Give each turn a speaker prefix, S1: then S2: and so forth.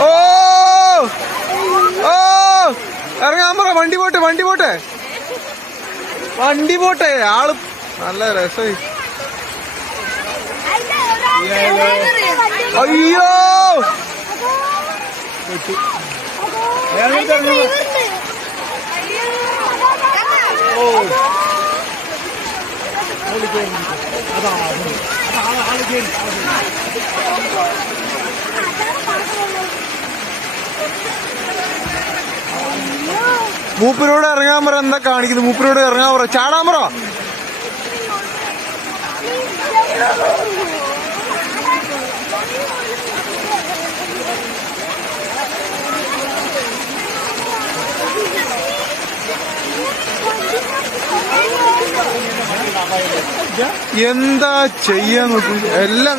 S1: ഓ! ഓ! ഇറങ്ങാൻ പറ വണ്ടി പോട്ടെ വണ്ടി പോട്ടെ. വണ്ടി പോട്ടെ. ആൾ നല്ല രസമായി. അയ്യോ! മൂപ്പരോട് ഇറങ്ങാൻ പറ എന്താ കാണിക്കുന്നത്? മൂപ്പരോട് ഇറങ്ങാൻ പറ. ചാടാൻ പറ. എന്താ ചെയ്യാൻ നോക്കും എല്ലാം